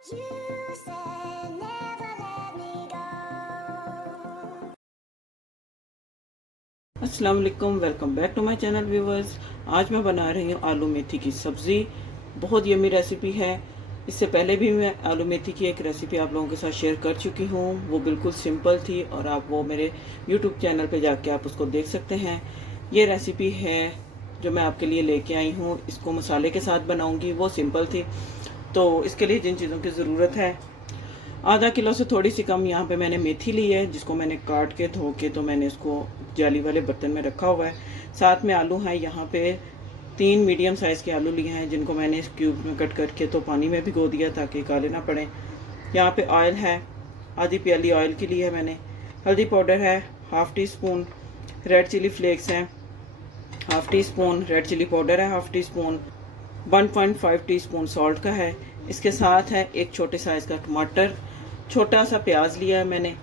You said never let me go. अस्सलाम वालेकुम, welcome back to my channel viewers. आज मैं बना रही हूँ आलू मेथी की सब्ज़ी। बहुत यमी रेसिपी है। इससे पहले भी मैं आलू मेथी की एक रेसिपी आप लोगों के साथ शेयर कर चुकी हूँ। वो बिल्कुल सिंपल थी और आप वो मेरे यूट्यूब चैनल पे जाके आप उसको देख सकते हैं। ये रेसिपी है जो मैं आपके लिए लेके आई हूँ। इसको मसाले के साथ बनाऊँगी, वो सिंपल थी। तो इसके लिए जिन चीज़ों की ज़रूरत है, आधा किलो से थोड़ी सी कम यहाँ पे मैंने मेथी ली है, जिसको मैंने काट के धो के तो मैंने इसको जाली वाले बर्तन में रखा हुआ है। साथ में आलू हैं, यहाँ पे 3 मीडियम साइज़ के आलू लिए हैं, जिनको मैंने इस क्यूब में कट करके तो पानी में भिगो दिया ताकि काले ना पड़े। यहाँ पे ऑयल है, आधी प्याली ऑयल की ली है मैंने। हल्दी पाउडर है half teaspoon, red chilli flakes हैं half teaspoon, red chilli powder है half teaspoon, 1.5 teaspoon salt का है। इसके साथ है एक छोटे साइज़ का टमाटर, छोटा सा प्याज लिया है मैंने।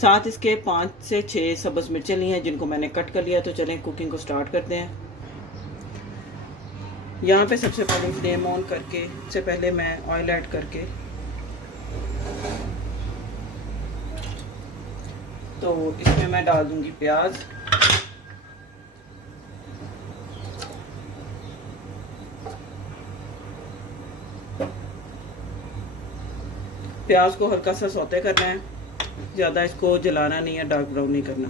साथ इसके 5 से 6 सब्ज़ मिर्चें ली हैं, जिनको मैंने कट कर लिया। तो चलें कुकिंग को स्टार्ट करते हैं। यहाँ पे सबसे पहले फ्लेम ऑन करके, सबसे पहले मैं ऑयल ऐड करके तो इसमें मैं डाल दूंगी प्याज। प्याज को हल्का सा सौते करना है, ज़्यादा इसको जलाना नहीं है, डार्क ब्राउन नहीं करना।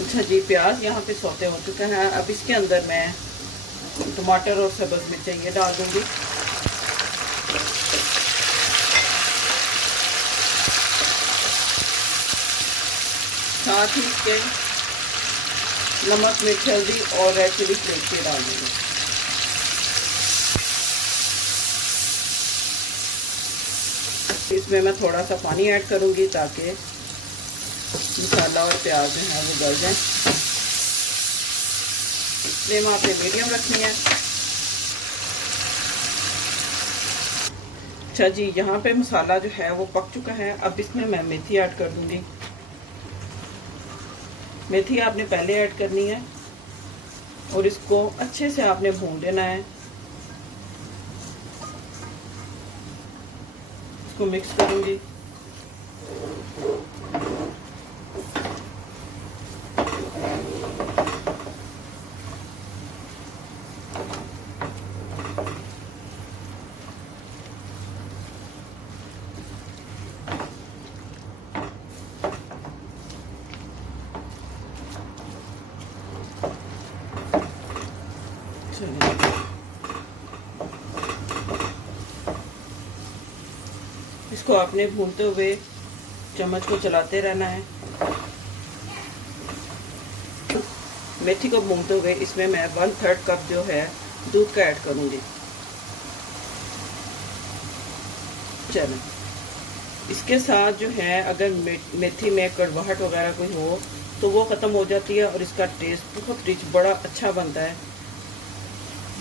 अच्छा जी, प्याज यहाँ पे सौते हो चुके हैं। अब इसके अंदर मैं टमाटर और सब्ज़ मिर्चें ये डाल दूँगी। साथ ही इसके नमक, मिर्च, हल्दी और रेड चिली फ्लेक्स ये डाल दूँगी। इसमें मैं थोड़ा सा पानी ऐड करूँगी ताकि मसाला और प्याज जो है वो गल जाए। फ्लेम आपने मीडियम रखनी है। अच्छा जी, यहाँ पे मसाला जो है वो पक चुका है। अब इसमें मैं मेथी ऐड कर दूँगी। मेथी आपने पहले ऐड करनी है और इसको अच्छे से आपने भून लेना है। इसको मिक्स करूँगी। इसको आपने भूनते हुए चम्मच को चलाते रहना है। मेथी को भूनते हुए इसमें मैं 1/3 कप जो है दूध का ऐड करूँगी। चलो, इसके साथ जो है अगर मेथी में कड़वाहट वगैरह कोई हो तो वो ख़त्म हो जाती है और इसका टेस्ट बहुत रिच, बड़ा अच्छा बनता है।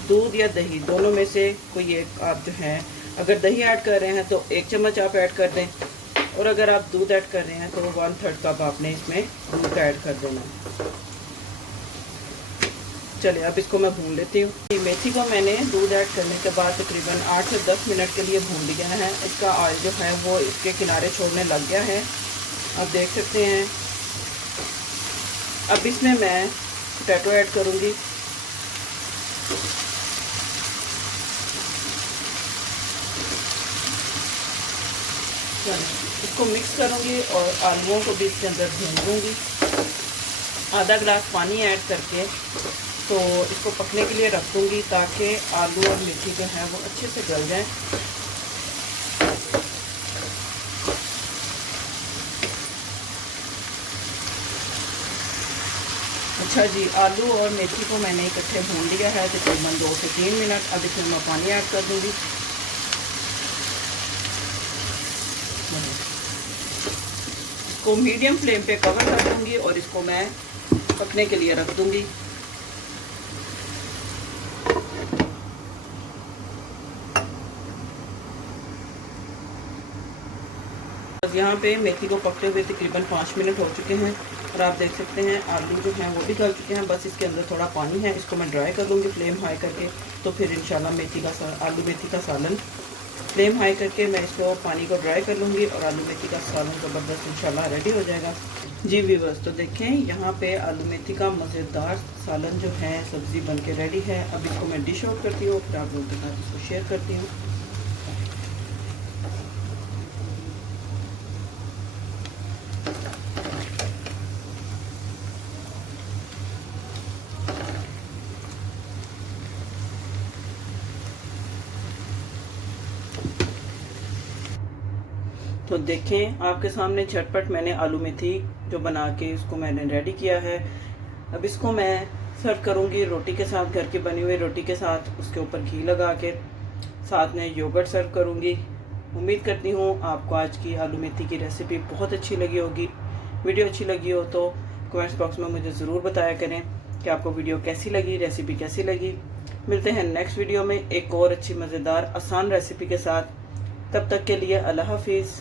दूध या दही दोनों में से कोई एक आप जो है, अगर दही ऐड कर रहे हैं तो 1 चम्मच आप ऐड कर दें, और अगर आप दूध ऐड कर रहे हैं तो 1/3 कप आपने इसमें दूध का ऐड कर देना। चलिए, अब इसको मैं भून लेती हूँ। मेथी को मैंने दूध ऐड करने के बाद तकरीबन 8 से 10 मिनट के लिए भून लिया है। इसका ऑयल जो है वो इसके किनारे छोड़ने लग गया है, आप देख सकते हैं। अब इसमें मैं पोटैटो ऐड करूँगी। इसको मिक्स करूँगी और आलूओं को भी इसके अंदर भून दूँगी। आधा गिलास पानी ऐड करके तो इसको पकने के लिए रख दूँगी ताकि आलू और मेथी जो है वो अच्छे से गल जाएं। अच्छा जी, आलू और मेथी को मैंने इकट्ठे भून लिया है तकरीबन 2 से 3 मिनट। अब इसमें मैं पानी ऐड कर दूँगी। इसको मीडियम फ्लेम पे कवर कर दूँगी और इसको मैं पकने के लिए रख दूँगी। यहाँ पे मेथी को पकते हुए तकरीबन 5 मिनट हो चुके हैं और आप देख सकते हैं आलू जो हैं वो भी गल चुके हैं। बस इसके अंदर थोड़ा पानी है, इसको मैं ड्राई कर लूँगी फ्लेम हाई करके। तो फिर इंशाल्लाह आलू मेथी का सालन फ्लेम हाई करके मैं इसको पानी को ड्राई कर लूँगी और आलू मेथी का सालन ज़बरदस्त इंशाल्लाह रेडी हो जाएगा। जी व्यूअर्स, तो देखें यहाँ पे आलू मेथी का मज़ेदार सालन जो है सब्ज़ी बन के रेडी है। अब इसको मैं डिश आउट करती हूँ, फिर आप लोगों के साथ इसको शेयर करती हूँ। तो देखें आपके सामने झटपट मैंने आलू मेथी जो बना के इसको मैंने रेडी किया है। अब इसको मैं सर्व करूंगी रोटी के साथ, घर की बनी हुई रोटी के साथ, उसके ऊपर घी लगा के, साथ में योगर्ट सर्व करूंगी। उम्मीद करती हूँ आपको आज की आलू मेथी की रेसिपी बहुत अच्छी लगी होगी। वीडियो अच्छी लगी हो तो कमेंट्स बॉक्स में मुझे ज़रूर बताया करें कि आपको वीडियो कैसी लगी, रेसिपी कैसी लगी। मिलते हैं नेक्स्ट वीडियो में एक और अच्छी मज़ेदार आसान रेसिपी के साथ। तब तक के लिए अल्लाह हाफिज़।